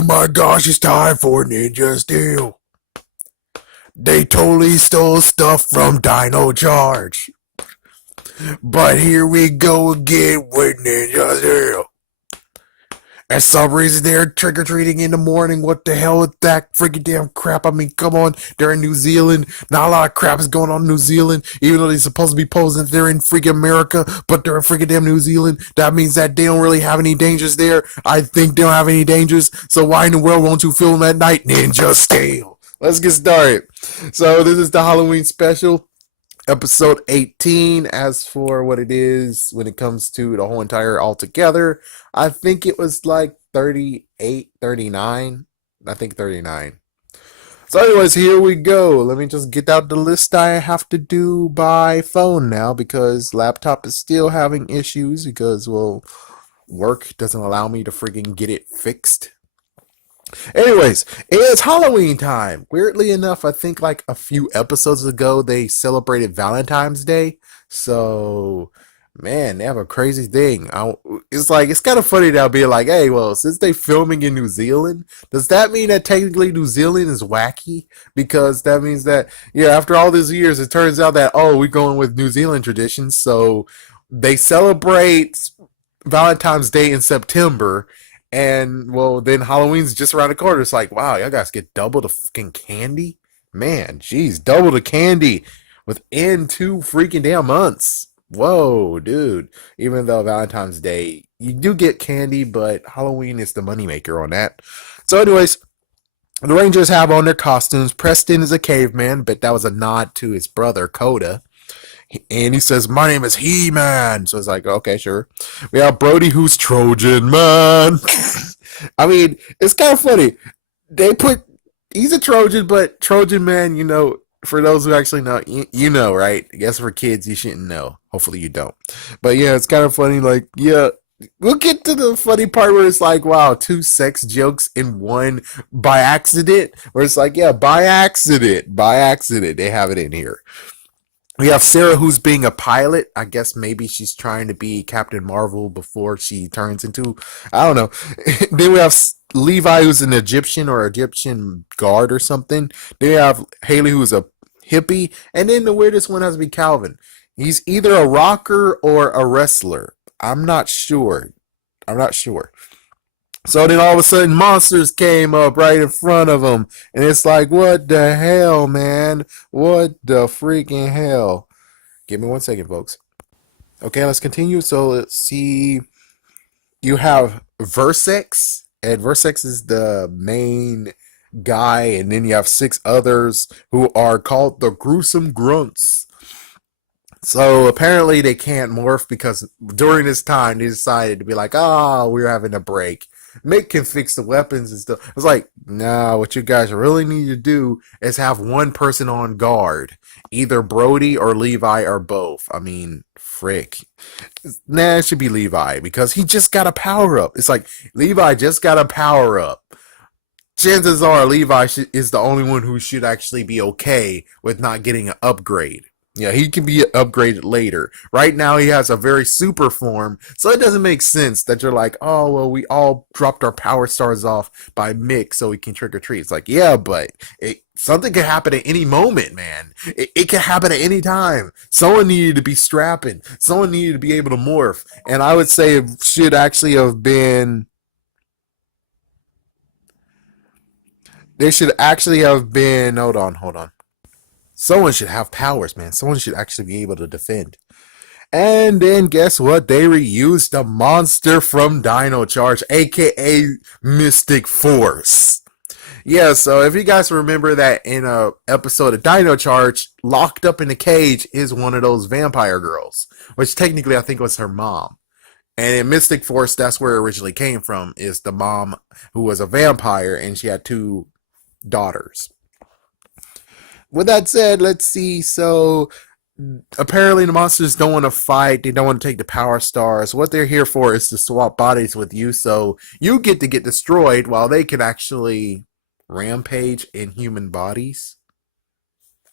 Oh my gosh, it's time for Ninja Steel. They totally stole stuff from Dino Charge. But here we go again with Ninja Steel. And some reason they're trick or treating in the morning. What the hell with that freaking damn crap? I mean, come on. They're in New Zealand. Not a lot of crap is going on in New Zealand. Even though they're supposed to be posing that they're in freaking America, but they're in freaking damn New Zealand. That means that they don't really have any dangers there. I think they don't have any dangers. So why in the world won't you film at night? Ninja Steel. Let's get started. So this is the Halloween special, episode 18. As for what it is when it comes to the whole entire altogether, I think it was like 38, 39. I think 39. So anyways, here we go. Let me just get out the list I have to do by phone now, because laptop is still having issues because, well, work doesn't allow me to freaking get it fixed. Anyways, it's Halloween time. Weirdly enough, I think like a few episodes ago they celebrated Valentine's Day. So, man, they have a crazy thing. It's kind of funny now being like, hey, well, since they filming in New Zealand, does that mean that technically New Zealand is wacky? Because that means that, yeah, after all these years, it turns out that, oh, we're going with New Zealand traditions. So they celebrate Valentine's Day in September, and well, then Halloween's just around the corner. It's like, wow, y'all guys get double the fucking candy? Man, jeez, double the candy within 2 freaking damn months. Whoa, dude. Even though Valentine's Day, you do get candy, but Halloween is the moneymaker on that. So, anyways, the Rangers have on their costumes. Preston is a caveman, but that was a nod to his brother, Coda. And he says, "My name is He-Man." So it's like, okay, sure. We have Brody, who's Trojan Man. I mean, it's kind of funny. They put he's a Trojan, but Trojan Man, for those who actually know, you know, right? I guess for kids, you shouldn't know. Hopefully, you don't. But yeah, it's kind of funny. Like, yeah, we'll get to the funny part where it's like, wow, two sex jokes in one by accident. Where it's like, yeah, by accident, they have it in here. We have Sarah, who's being a pilot. I guess maybe she's trying to be Captain Marvel before she turns into, I don't know. Then we have Levi, who's an Egyptian or Egyptian guard or something. Then we have Haley, who's a hippie. And then the weirdest one has to be Calvin. He's either a rocker or a wrestler. I'm not sure. So then all of a sudden, monsters came up right in front of him. And it's like, what the hell, man? What the freaking hell? Give me 1 second, folks. Okay, let's continue. So let's see. You have Versex. And Versex is the main guy. And then you have 6 others who are called the Gruesome Grunts. So apparently they can't morph because during this time they decided to be like, oh, we're having a break. Mick can fix the weapons and stuff. It's like, nah, what you guys really need to do is have one person on guard. Either Brody or Levi or both. I mean, frick. Nah, it should be Levi because he just got a power up. It's like, Levi just got a power up. Chances are Levi is the only one who should actually be okay with not getting an upgrade. Yeah, he can be upgraded later. Right now, he has a very super form, so it doesn't make sense that you're like, oh, well, we all dropped our power stars off by Mick so we can trick or treat. It's like, yeah, but something can happen at any moment, man. It can happen at any time. Someone needed to be strapping. Someone needed to be able to morph. And I would say it should actually have been. There should actually have been. Hold on. Someone should have powers, man. Someone should actually be able to defend. And then guess what? They reused the monster from Dino Charge, aka Mystic Force. Yeah, so if you guys remember that in a episode of Dino Charge, locked up in a cage is one of those vampire girls, which technically I think was her mom. And in Mystic Force, that's where it originally came from, is the mom who was a vampire and she had 2 daughters. With that said, let's see. So apparently the monsters don't want to fight. They don't want to take the power stars. What they're here for is to swap bodies with you, so you get to get destroyed while they can actually rampage in human bodies.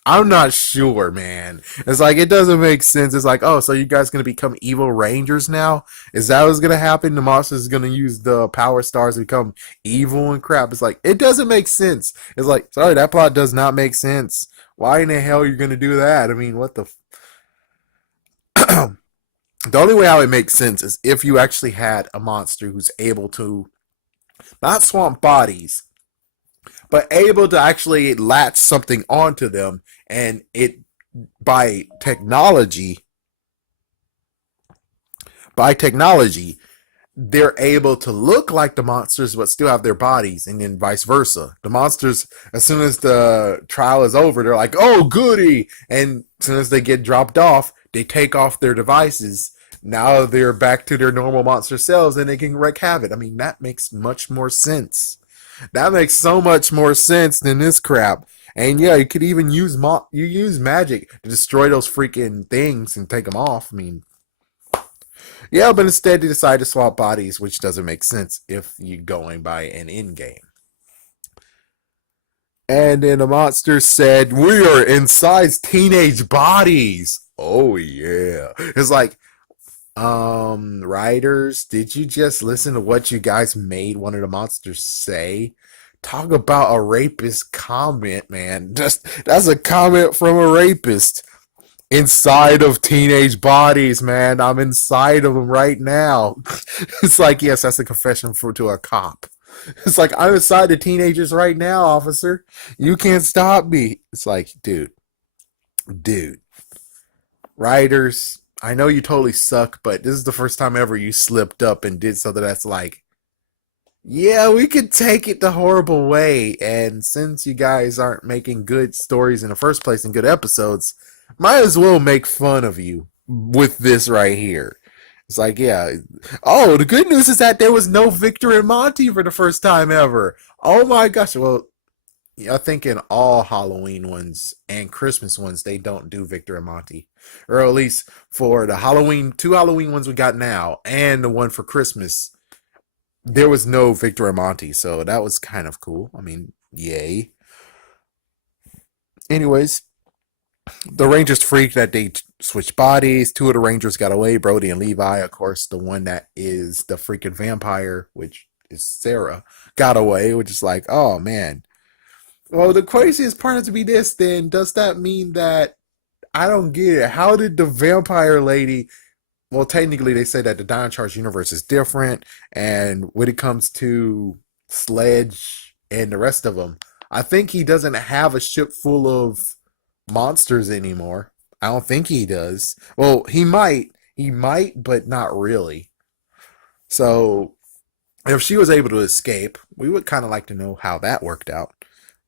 I'm not sure, man. It's like it doesn't make sense. It's like, oh, so you guys gonna become evil rangers now? Is that what's gonna happen? The monsters gonna use the power stars to become evil and crap. It's like it doesn't make sense. It's like, sorry, that plot does not make sense. Why in the hell you're gonna do that? I mean, what the? The only way how it makes sense is if you actually had a monster who's able to not swamp bodies, but able to actually latch something onto them, and it by technology by technology they're able to look like the monsters but still have their bodies, and then vice versa. The monsters, as soon as the trial is over, they're like, oh goody, and as soon as they get dropped off, they take off their devices. Now they're back to their normal monster selves and they can wreak havoc. I mean, that makes much more sense. That makes so much more sense than this crap. And yeah, you could even you use magic to destroy those freaking things and take them off. I mean, yeah, but instead they decide to swap bodies, which doesn't make sense if you're going by an in game. And then the monster said, "We are inside teenage bodies." Oh yeah, it's like, writers, did you just listen to what you guys made one of the monsters say? Talk about a rapist comment, man. Just that's a comment from a rapist. Inside of teenage bodies, man. I'm inside of them right now. It's like, yes, that's a confession for to a cop. It's like, I'm inside the teenagers right now, officer. You can't stop me. It's like, dude, writers, I know you totally suck, but this is the first time ever you slipped up and did something that's like, yeah, we could take it the horrible way. And since you guys aren't making good stories in the first place and good episodes, might as well make fun of you with this right here. It's like, yeah. Oh, the good news is that there was no Victor and Monty for the first time ever. Oh my gosh. Well, yeah, I think in all Halloween ones and Christmas ones, they don't do Victor and Monty. Or at least for the two Halloween ones we got now and the one for Christmas, there was no Victor and Monty. So that was kind of cool. I mean, yay. Anyways, the Rangers freaked that they switched bodies. Two of the Rangers got away, Brody and Levi. Of course, the one that is the freaking vampire, which is Sarah, got away, which is like, oh man. Well, the craziest part has to be this then. Does that mean that I don't get it? How did the vampire lady, well, technically they say that the Dino Charge universe is different, and when it comes to Sledge and the rest of them, I think he doesn't have a ship full of monsters anymore. I don't think he does. Well, he might, but not really. So if she was able to escape, we would kind of like to know how that worked out.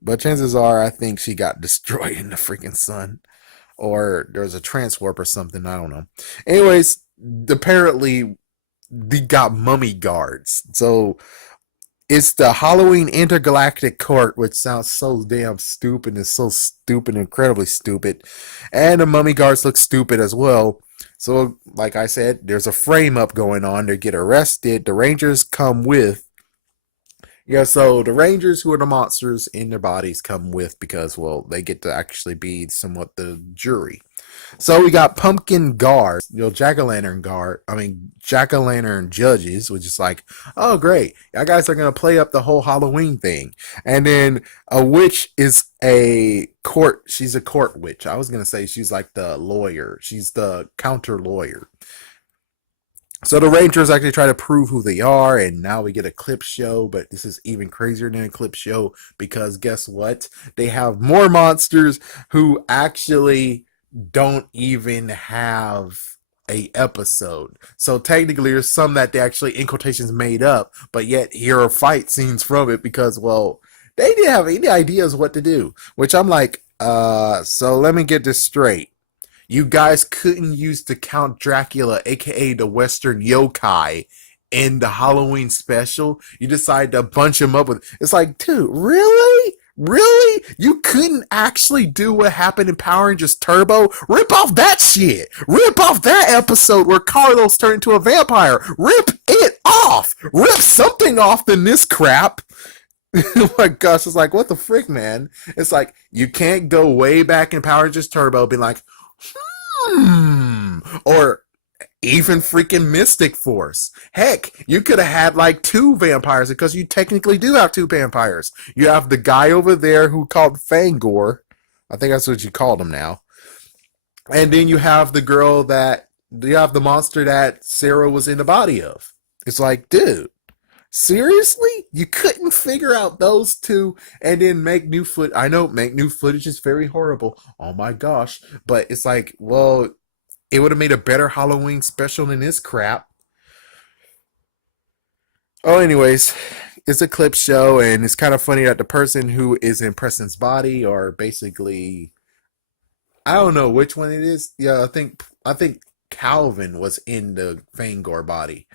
But chances are, I think she got destroyed in the freaking sun, or there was a transwarp or something. I don't know. Anyways, apparently they got mummy guards. So it's the Halloween Intergalactic Court, which sounds so damn stupid. It's so stupid, incredibly stupid. And the mummy guards look stupid as well. So, like I said, there's a frame up going on. They get arrested. The Rangers come with. Yeah, so the Rangers, who are the monsters in their bodies, come with because, well, they get to actually be somewhat the jury. So we got pumpkin guards, jack o' lantern judges, which is like, oh great, y'all guys are gonna play up the whole Halloween thing. And then a witch is she's a court witch. I was gonna say she's like the lawyer, she's the counter lawyer. So the Rangers actually try to prove who they are, and now we get a clip show, but this is even crazier than a clip show because guess what? They have more monsters who actually don't even have a episode. So technically there's some that they actually in quotations made up, but yet here are fight scenes from it because, well, they didn't have any ideas what to do. Which I'm like, so let me get this straight. You guys couldn't use the Count Dracula, aka the Western yokai, in the Halloween special. You decided to bunch him up with. It's like, dude, really? Really? You couldn't actually do what happened in Power Rangers Turbo? Rip off that shit. Rip off that episode where Carlos turned into a vampire. Rip it off. Rip something off than this crap. Oh my gosh, it's like, what the frick, man? It's like, you can't go way back in Power Rangers Turbo, being like, or even freaking Mystic Force. Heck, you could have had like two vampires because you technically do have two vampires. You have the guy over there who called Fangor. I think that's what you called him now. And then you have the girl that you have the monster that Sarah was in the body of. It's like, dude, seriously? You couldn't figure out those two and then make new foot. I know make new footage is very horrible. Oh my gosh. But it's like, well, it would have made a better Halloween special than this crap. Oh, anyways, it's a clip show, and it's kind of funny that the person who is in Preston's body, or basically, I don't know which one it is. Yeah, I think Calvin was in the Fangor body.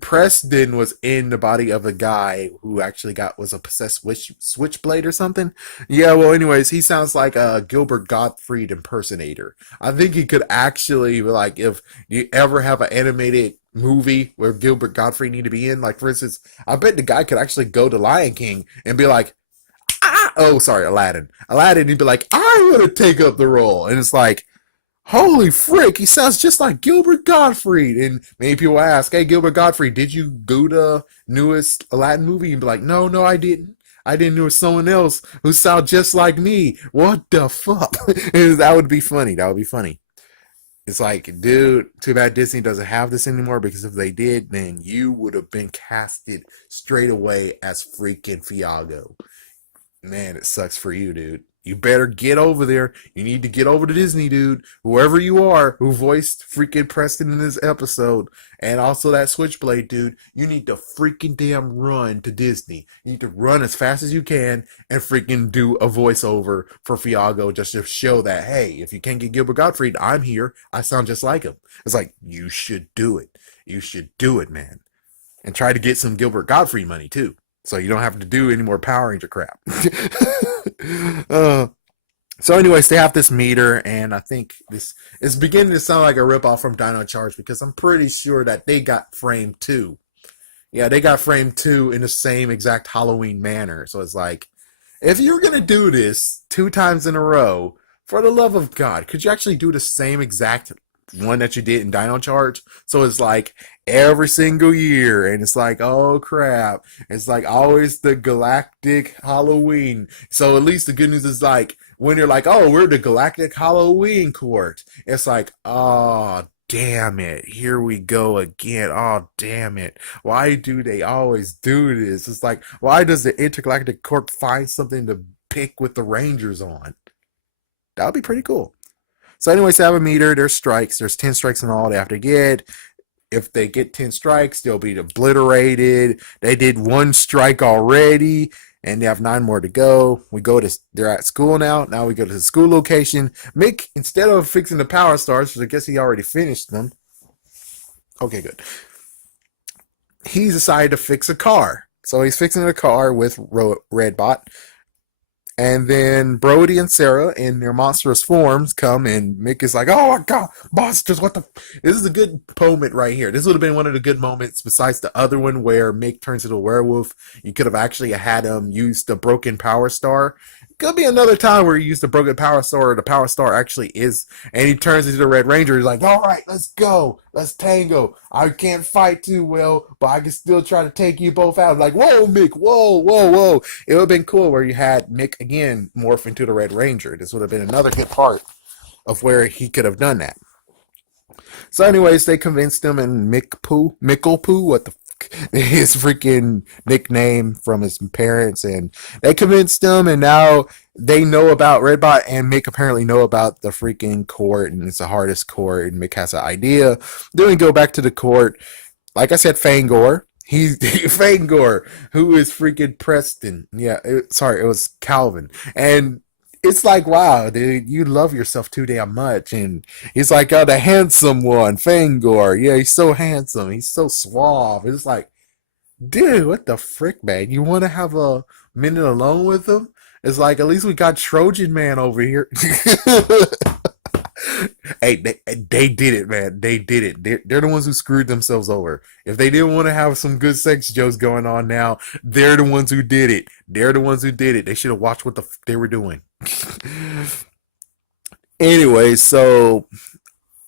Preston was in the body of a guy who actually got was a possessed switchblade or something. Yeah, well, anyways, he sounds like a Gilbert Gottfried impersonator. I think he could actually like if you ever have an animated movie where Gilbert Gottfried need to be in, like for instance, I bet the guy could actually go to Lion King and be like, ah, oh, sorry, Aladdin. He'd be like, I want to take up the role, and it's like, holy frick, he sounds just like Gilbert Gottfried. And many people ask, hey, Gilbert Gottfried, did you go to newest Aladdin movie? And be like, no, no, I didn't. I didn't know someone else who sound just like me. What the fuck? And that would be funny. That would be funny. It's like, dude, too bad Disney doesn't have this anymore because if they did, then you would have been casted straight away as freaking Fiago. Man, it sucks for you, dude. You better get over there. You need to get over to Disney, dude. Whoever you are who voiced freaking Preston in this episode, and also that Switchblade dude, you need to freaking damn run to Disney. You need to run as fast as you can and freaking do a voiceover for Fiago just to show that, hey, if you can't get Gilbert Gottfried, I'm here. I sound just like him. It's like, you should do it. You should do it, man. And try to get some Gilbert Gottfried money, too. So you don't have to do any more Power Ranger crap. uh, so, anyways, they have this meter, and I think this is beginning to sound like a ripoff from Dino Charge because I'm pretty sure that they got Frame 2. Yeah, they got Frame 2 in the same exact Halloween manner. So it's like, if you're going to do this two times in a row, for the love of God, could you actually do the same exact one that you did in Dino Charge? So it's like every single year, and it's like, oh crap, it's like always the Galactic Halloween. So at least the good news is like when you're like, oh, we're the Galactic Halloween Court, it's like, oh damn it, here we go again. Oh damn it, why do they always do this? It's like, why does the Intergalactic Court find something to pick with the Rangers on? That would be pretty cool. So, anyways, they have a meter. There's strikes. There's 10 strikes in all they have to get. If they get 10 strikes, they'll be obliterated. They did one strike already, and they have 9 more to go. They're at school now. Now we go to the school location. Mick, instead of fixing the power stars, which I guess he already finished them. Okay, good. He's decided to fix a car. So he's fixing a car with Redbot. And then Brody and Sarah in their monstrous forms come, and Mick is like, oh my god, monsters, what the. This is a good moment right here. This would have been one of the good moments besides the other one where Mick turns into a werewolf. You could have actually had him use the broken power star. Could be another time where he used the broken power star, or the power star actually is, and he turns into the Red Ranger. He's like, all right, let's go. Let's tango. I can't fight too well, but I can still try to take you both out. Like, whoa, Mick, whoa, whoa, whoa. It would have been cool where you had Mick again morph into the Red Ranger. This would have been another good part of where he could have done that. So, anyways, they convinced him, and Mickle Poo, what the his freaking nickname from his parents, and they convinced him, and now they know about Redbot, and Mick apparently know about the freaking court, and it's the hardest court, and Mick has an idea. Then we go back to the court. Like I said, Fangor. He's Fangor, who is freaking Preston. Yeah, sorry, it was Calvin. And it's like, wow, dude, you love yourself too damn much. And he's like, oh, the handsome one, Fangor. Yeah, he's so handsome. He's so suave. It's like, dude, what the frick, man? You want to have a minute alone with him? It's like, at least we got Trojan Man over here. Hey, they did it, man. They did it. They're the ones who screwed themselves over. If they didn't want to have some good sex jokes going on now, they're the ones who did it. They're the ones who did it. They should have watched what they were doing. Anyway, so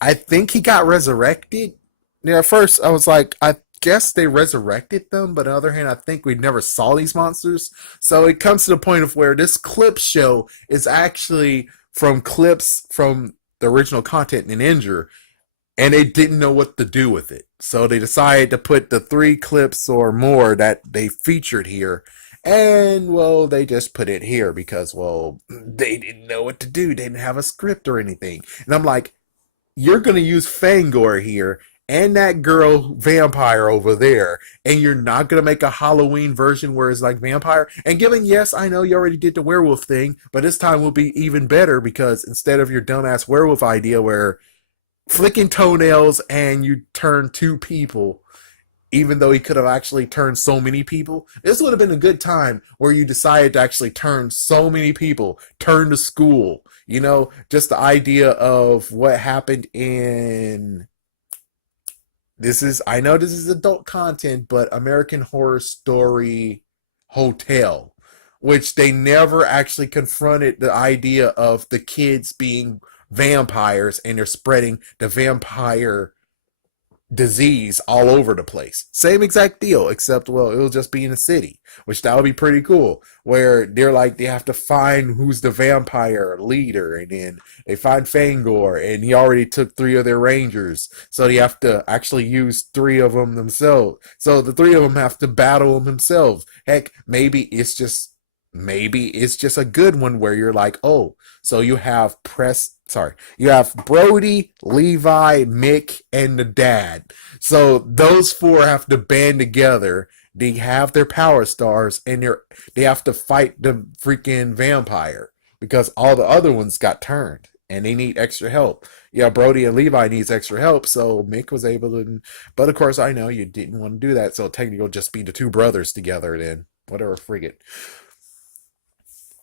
I think he got resurrected. Yeah, at first I was like, I guess they resurrected them, but on the other hand, I think we never saw these monsters. So it comes to the point of where this clip show is actually from clips from the original content in Injure, and they didn't know what to do with it. So they decided to put the three clips or more that they featured here. And well, they just put it here because, well, they didn't know what to do. They didn't have a script or anything. And I'm like, you're going to use Fangor here and that girl vampire over there, and you're not going to make a Halloween version where it's like vampire. And given, yes, I know you already did the werewolf thing, but this time will be even better because instead of your dumbass werewolf idea where flicking toenails and you turn two people, even though he could have actually turned so many people. This would have been a good time where you decided to actually turn so many people, turn to school. You know, just the idea of what happened in I know this is adult content, but American Horror Story Hotel, which they never actually confronted the idea of the kids being vampires and they're spreading the vampire disease all over the place. Same exact deal, except well, it'll just be in a city, which that would be pretty cool. Where they're like they have to find who's the vampire leader, and then they find Fangor, and he already took three of their rangers, so they have to actually use three of them themselves. So the three of them have to battle them themselves. Heck, maybe it's just a good one where you're like, oh, so you have Brody, Levi, Mick, and the dad. So those four have to band together. They have their power stars, and they have to fight the freaking vampire because all the other ones got turned, and they need extra help. Yeah, Brody and Levi needs extra help, so Mick was able to. But of course, I know you didn't want to do that, so technically it'll just be the two brothers together then. Whatever, frigate.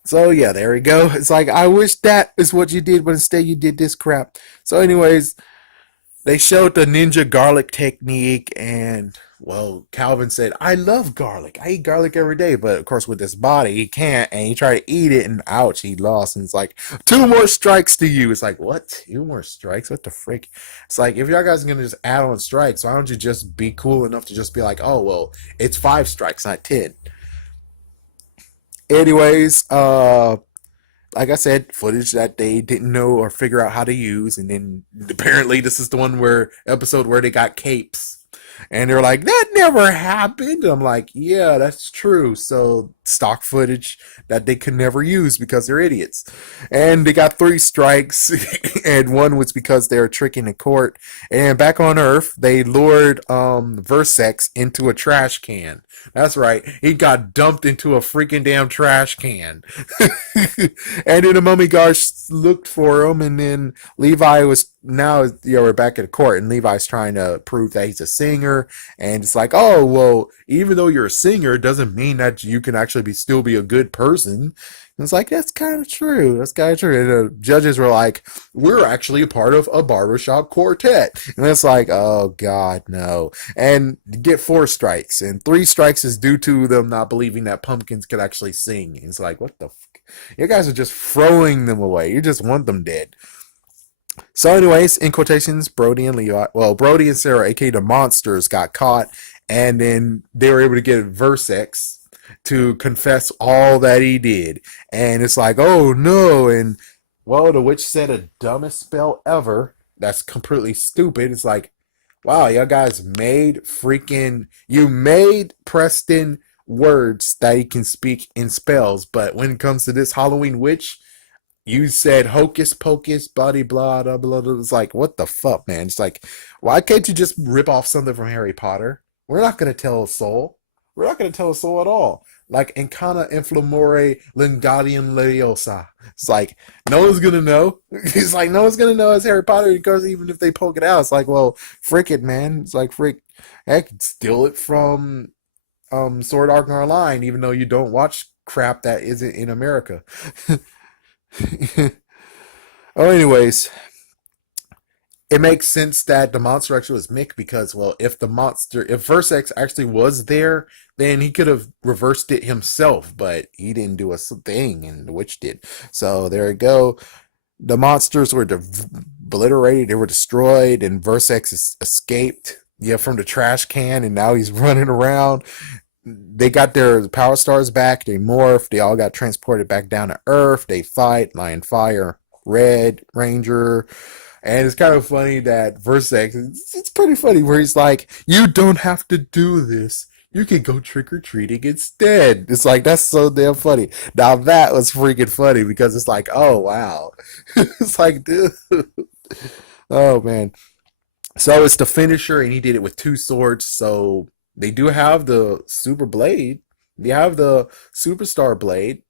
So yeah, there we go. It's like I wish that is what you did, but instead you did this crap. So, anyways, they showed the ninja garlic technique, and well, Calvin said, "I love garlic. I eat garlic every day." But of course, with his body, he can't, and he tried to eat it, and ouch, he lost. And it's like two more strikes to you. It's like what? Two more strikes? What the frick? It's like if y'all guys are gonna just add on strikes, why don't you just be cool enough to just be like, "Oh well, it's five strikes, not 10." Anyways, like I said, footage that they didn't know or figure out how to use, and then apparently this is the one where episode where they got capes. And they're like, that never happened. I'm like, yeah, that's true. So stock footage that they could never use because they're idiots. And they got three strikes, and one was because they were tricking the court. And back on Earth, they lured Versex into a trash can. That's right. He got dumped into a freaking damn trash can. And then the mummy guards looked for him, and then Levi was now, we're back at court, and Levi's trying to prove that he's a singer, and it's like, oh well, even though you're a singer, it doesn't mean that you can actually still be a good person. And it's like that's kind of true. That's kind of true. And the judges were like, we're actually a part of a barbershop quartet, and it's like, oh god, no. And get four strikes, and three strikes is due to them not believing that pumpkins could actually sing. And it's like, what the. You guys are just throwing them away. You just want them dead. So, anyways, in quotations, Brody and Levi, well, Brody and Sarah, aka the monsters, got caught, and then they were able to get Versex to confess all that he did. And it's like, oh no, and well, the witch said a dumbest spell ever. That's completely stupid. It's like, wow, y'all guys you made Preston words that he can speak in spells, but when it comes to this Halloween witch, you said hocus pocus, blah blah blah blah. It's like, what the fuck, man? It's like, why can't you just rip off something from Harry Potter? We're not gonna tell a soul. We're not gonna tell a soul at all. Like Encana Inflamore Lingadium Leviosa. It's like no one's gonna know. It's like no one's gonna know it's Harry Potter because even if they poke it out, it's like, well, frick it, man. It's like frick. Heck, steal it from Sword Art Online, even though you don't watch crap that isn't in America. Oh, anyways, it makes sense that the monster actually was Mick because, well, if Versex actually was there, then he could have reversed it himself, but he didn't do a thing, and the witch did. So there you go. The monsters were obliterated, they were destroyed, and Versex escaped, yeah, from the trash can, and now he's running around. They got their power stars back, they morphed, they all got transported back down to Earth, they fight, Lion Fire, Red Ranger, and it's kind of funny that Versex, it's pretty funny where he's like, you don't have to do this. You can go trick or treating instead. It's like, that's so damn funny. Now that was freaking funny because it's like, oh, wow. It's like, dude. Oh, man. So it's the finisher, and he did it with two swords. So they do have the Super Blade. They have the Superstar Blade,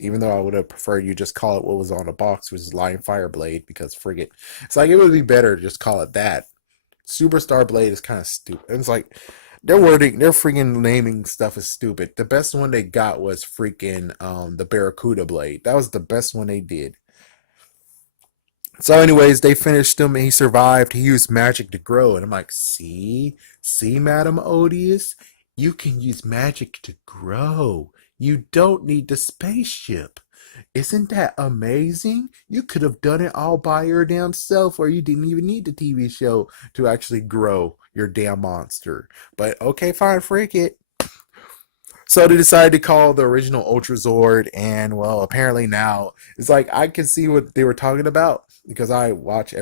even though I would have preferred you just call it what was on the box, which is Lion Fire Blade, because frigate. It's like it would be better to just call it that. Superstar Blade is kind of stupid. It's like their freaking naming stuff is stupid. The best one they got was freaking the Barracuda Blade. That was the best one they did. So, anyways, they finished him and he survived. He used magic to grow. And I'm like, see, Madam Odious, you can use magic to grow. You don't need the spaceship. Isn't that amazing? You could have done it all by your damn self, or you didn't even need the TV show to actually grow your damn monster. But okay, fine, freak it. So they decided to call the original Ultra Zord, and well, apparently now it's like I can see what they were talking about because I watch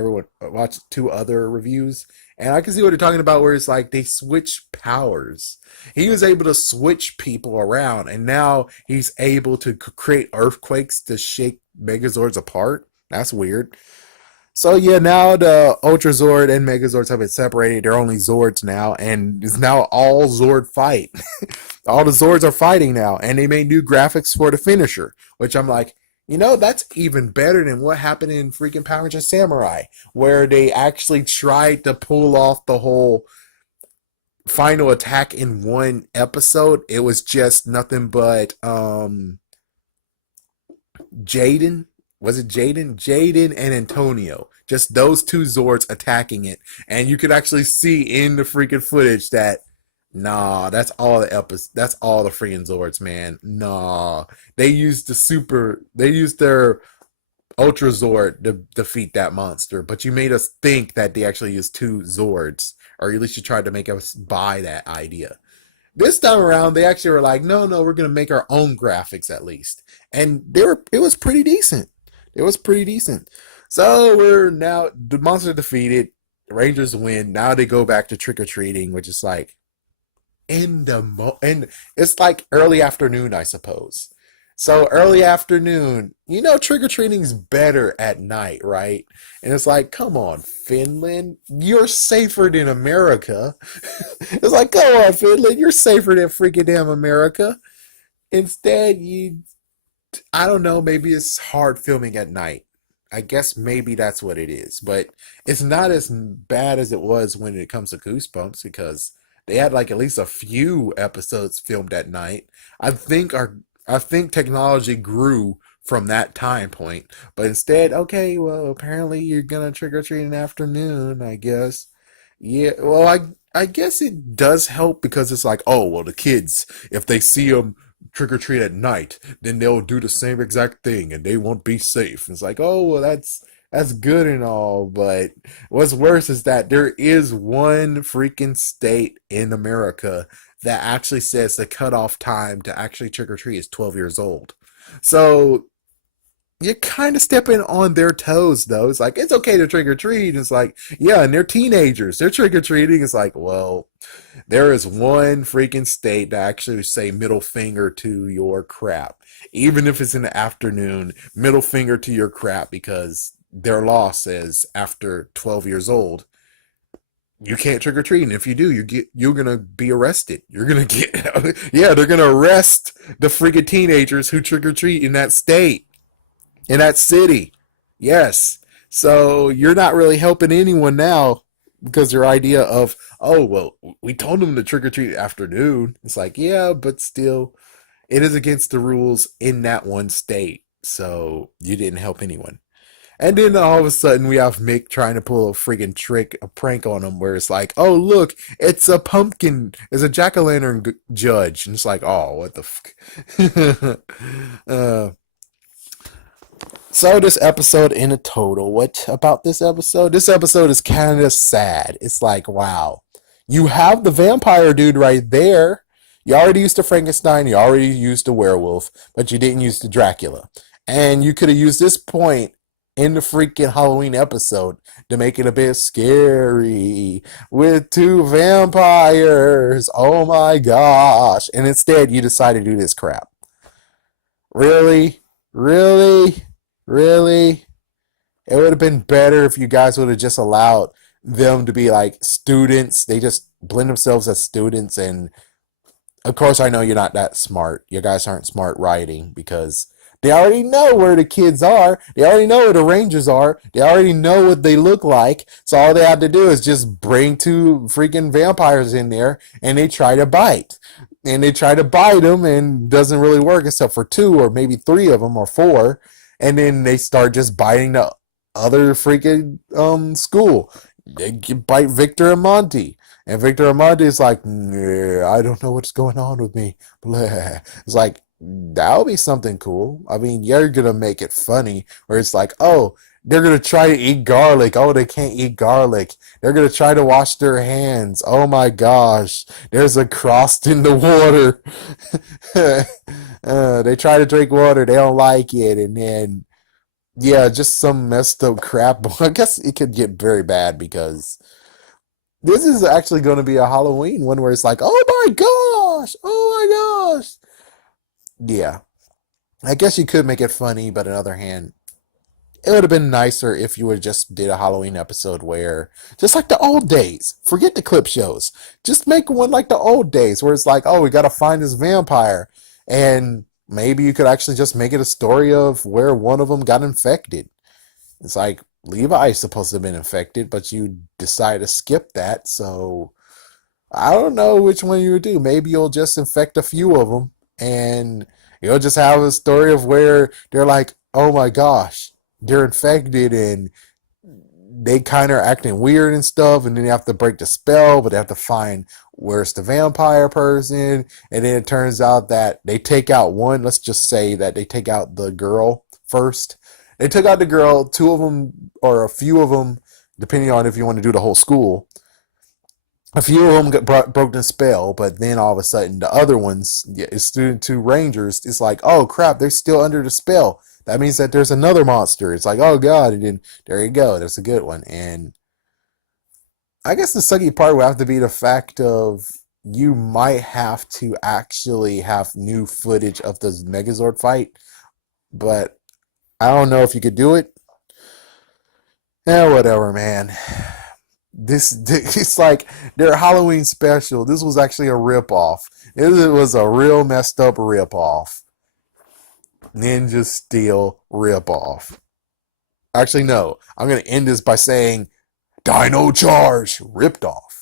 two other reviews, and I can see what they're talking about. Where it's like they switch powers. He was able to switch people around, and now he's able to create earthquakes to shake Megazords apart. That's weird. So yeah, now the Ultra Zord and Megazords have been separated. They're only Zords now, and it's now all Zord fight. All the Zords are fighting now, and they made new graphics for the finisher, which I'm like, that's even better than what happened in freaking Power Rangers Samurai, where they actually tried to pull off the whole final attack in one episode. It was just nothing but Jaden. Was it Jaden? Jaden and Antonio. Just those two Zords attacking it. And you could actually see in the freaking footage that, nah, that's all the episodes. That's all the freaking Zords, man. Nah. They used their Ultra Zord to defeat that monster. But you made us think that they actually used two Zords. Or at least you tried to make us buy that idea. This time around, they actually were like, no, we're gonna make our own graphics at least, and it was pretty decent. It was pretty decent. So we're now the monster defeated, the Rangers win. Now they go back to trick or treating, which is like and it's like early afternoon, I suppose. So early afternoon, trick or treating's better at night, right? And it's like, come on, Finland, you're safer than America. It's like, come on, Finland, you're safer than freaking damn America. Instead, I don't know, maybe it's hard filming at night. I guess maybe that's what it is, but it's not as bad as it was when it comes to Goosebumps because they had like at least a few episodes filmed at night. I think technology grew from that time point, but instead, okay, well, apparently you're gonna trick or treat in the afternoon, I guess. Yeah, well, I guess it does help because it's like, oh, well, the kids, if they see them trick or treat at night, then they'll do the same exact thing and they won't be safe. It's like, oh, well, that's good and all, but what's worse is that there is one freaking state in America that actually says the cutoff time to actually trick or treat is 12 years old. So you're kind of stepping on their toes, though. It's like, it's okay to trick or treat. It's like, yeah, and they're teenagers. They're trick or treating. It's like, well, there is one freaking state that actually say middle finger to your crap. Even if it's in the afternoon, middle finger to your crap because their law says after 12 years old, you can't trick or treat. And if you do, you're gonna be arrested. You're gonna get yeah, they're gonna arrest the freaking teenagers who trick or treat in that state in that city. Yes. So you're not really helping anyone now because your idea of, oh, well, we told them to trick or treat afternoon. It's like, yeah, but still, it is against the rules in that one state. So you didn't help anyone. And then all of a sudden we have Mick trying to pull a freaking trick, a prank on him where it's like, oh, look, it's a pumpkin, it's a jack-o'-lantern judge. And it's like, oh, what the fuck? So this episode in a total, what about this episode? This episode is kind of sad. It's like, wow, you have the vampire dude right there. You already used the Frankenstein, you already used the werewolf, but you didn't use the Dracula. And you could have used this point in the freaking Halloween episode to make it a bit scary with two vampires. Oh my gosh. And instead you decided to do this crap. Really? Really? Really? It would have been better if you guys would have just allowed them to be like students. They just blend themselves as students. And of course, I know you're not that smart. You guys aren't smart writing because they already know where the kids are. They already know where the Rangers are. They already know what they look like. So all they have to do is just bring two freaking vampires in there and they try to bite. And they try to bite them and doesn't really work except for two or maybe three of them or four. And then they start just biting the other freaking school. They bite Victor and Monty. And Victor and Monty is like, nah, I don't know what's going on with me. Blah. It's like, that'll be something cool. I mean, you're going to make it funny where it's like, oh, they're going to try to eat garlic. Oh, they can't eat garlic. They're going to try to wash their hands. Oh my gosh. There's a cross in the water. They try to drink water. They don't like it. And then, yeah, just some messed up crap. I guess it could get very bad because this is actually going to be a Halloween one where it's like, oh my gosh. Oh my gosh. Yeah. I guess you could make it funny, but on the other hand, it would have been nicer if you would just did a Halloween episode where, just like the old days, forget the clip shows, just make one like the old days where it's like, oh, we got to find this vampire. And maybe you could actually just make it a story of where one of them got infected. It's like Levi is supposed to have been infected, but you decide to skip that. So I don't know which one you would do. Maybe you'll just infect a few of them and you'll just have a story of where they're like, oh my gosh, they're infected and they kind of are acting weird and stuff. And then they have to break the spell, but they have to find where's the vampire person. And then it turns out that they take out one. Let's just say that they take out the girl first. They took out the girl, two of them or a few of them, depending on if you want to do the whole school. A few of them broke the spell, but then all of a sudden the other ones, yeah, it's student two rangers. It's like, oh crap, they're still under the spell. That means that there's another monster. It's like, oh god, and then there you go. That's a good one. And I guess the sucky part would have to be the fact of you might have to actually have new footage of the Megazord fight, but I don't know if you could do it. Yeah, whatever, man. This it's like their Halloween special. This was actually a ripoff. It was a real messed up ripoff. Ninja Steel ripoff. Actually, no. I'm gonna end this by saying Dino Charge ripped off.